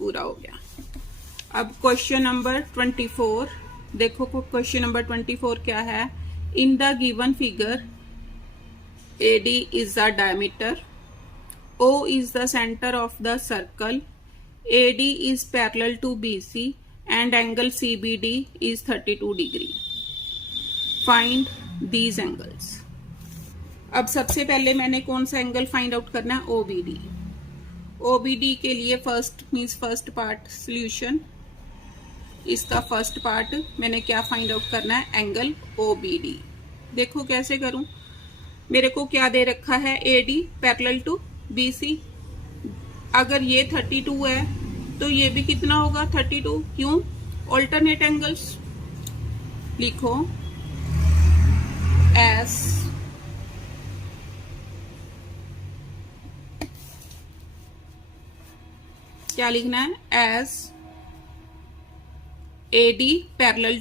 पूरा हो गया। अब क्वेश्चन नंबर 24 देखो, क्वेश्चन नंबर 24 क्या है। In the given figure AD is the diameter, O is the center of the circle, AD is parallel to BC and angle CBD is 32 degree. Find these angles. अब सबसे पहले मैंने कौन सा angle find out करना है, OBD। OBD के लिए फर्स्ट पार्ट सॉल्यूशन, इसका फर्स्ट पार्ट मैंने क्या फाइंड आउट करना है, एंगल OBD। देखो कैसे करूं, मेरे को क्या दे रखा है, AD पैरेलल टू BC। अगर ये 32 है तो ये भी कितना होगा, 32। क्यों, ऑल्टरनेट एंगल्स। लिखो एस क्या लिखना है, as AD parallel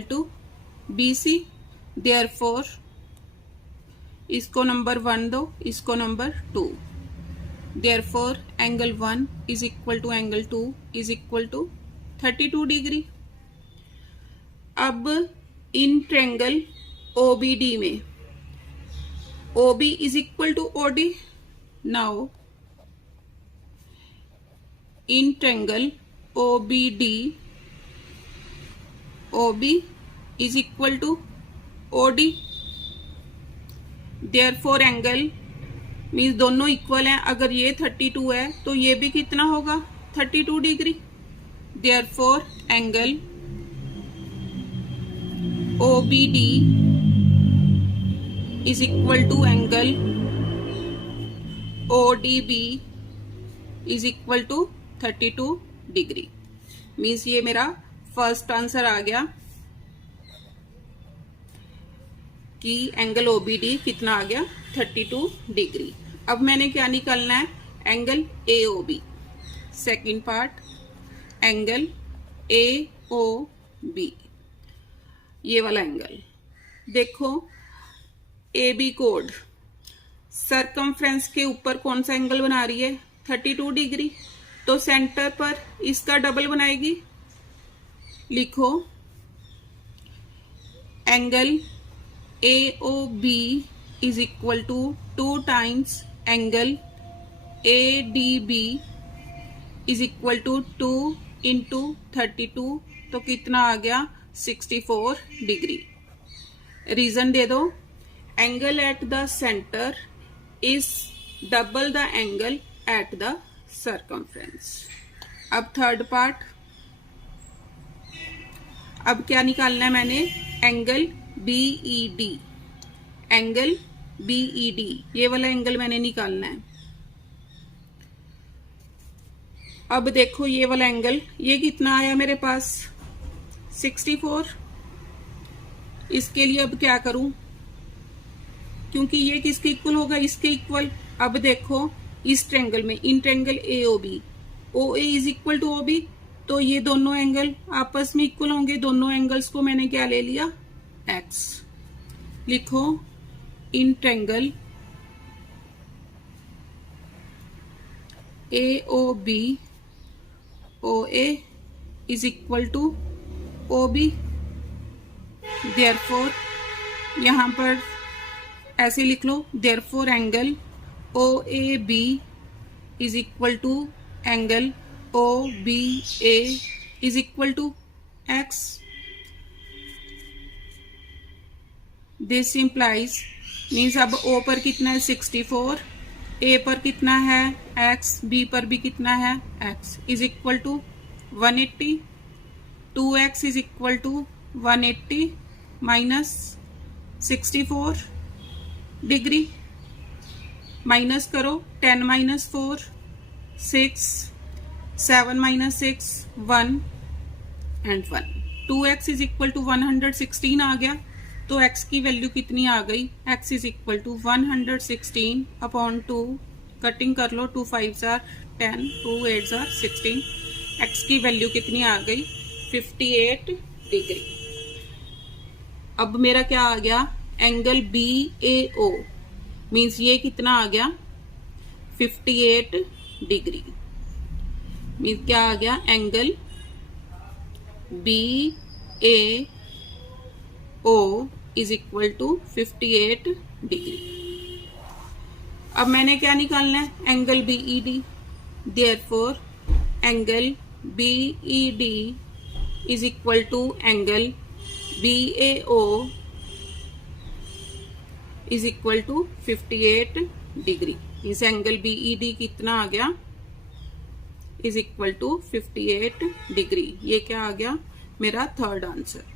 to BC। Therefore इसको नंबर 1 दो, इसको number 2। Therefore angle 1 is equal to angle 2 is equal to 32 degree. अब इन ट्रायंगल OBD में OB is equal to OD। Now in triangle OBD OB is equal to OD। Therefore angle means दोनों equal हैं। अगर ये 32 है तो ये भी कितना होगा, 32 degree. Therefore angle OBD is equal to angle ODB is equal to 32 degree. Means ये मेरा फर्स्ट आंसर आ गया कि एंगल OBD कितना आ गया, 32 डिग्री। अब मैंने क्या निकालना है, angle AOB। Second part angle AOB, ये वाला एंगल। देखो AB कोड सरकमफ्रेंस के ऊपर कौन सा एंगल बना रही है, 32 डिग्री। तो सेंटर पर इसका डबल बनाएगी। लिखो angle AOB is equal to 2 times angle ADB is equal to 2 into 32। तो कितना आ गया, 64 डिग्री। रीजन दे दो, angle at the centre is double the angle at the circumference. अब थर्ड पार्ट, अब क्या निकालना है मैंने, एंगल BED। एंगल BED ये वाला एंगल मैंने निकालना है। अब देखो ये वाला एंगल, ये कितना आया मेरे पास, 64। इसके लिए अब क्या करूं, क्योंकि ये किसके इक्वल होगा, इसके इक्वल। अब देखो इस ट्रायंगल में, in triangle AOB OA is equal to OB, तो ये दोनों एंगल आपस में इक्वल होंगे। दोनों एंगल्स को मैंने क्या ले लिया, X। लिखो in triangle AOB OA is equal to OB। Therefore यहां पर ऐसे लिख लो, therefore angle OAB is equal to angle OBA is equal to X। This implies means अब O पर कितना है, 64, A पर कितना है X, B पर भी कितना है X, is equal to 180। 2X is equal to 180 minus 64 degree. Minus करो, 10 minus 4 6, 7 minus 6 1 and 1। 2X is equal to 116 आ गया। तो x की वैल्यू कितनी आ गई, x is equal to 116 upon 2। Cutting कर लो, 2 5 आर 10, 2 8 आर 16। x की वैल्यू कितनी आ गई, 58 डिग्री। अब मेरा क्या आ गया, एंगल BAO मीन्स ये कितना आ गया, 58 डिग्री। मीन क्या आ गया, angle BAO is equal to 58 degree. अब मैंने क्या निकालना है, angle BED। Therefore angle BED is equal to angle BAO is equal to 58 degree. इस एंगल BED कितना आ गया, इज इक्वल टू 58 डिग्री। ये क्या आ गया, मेरा थर्ड आंसर।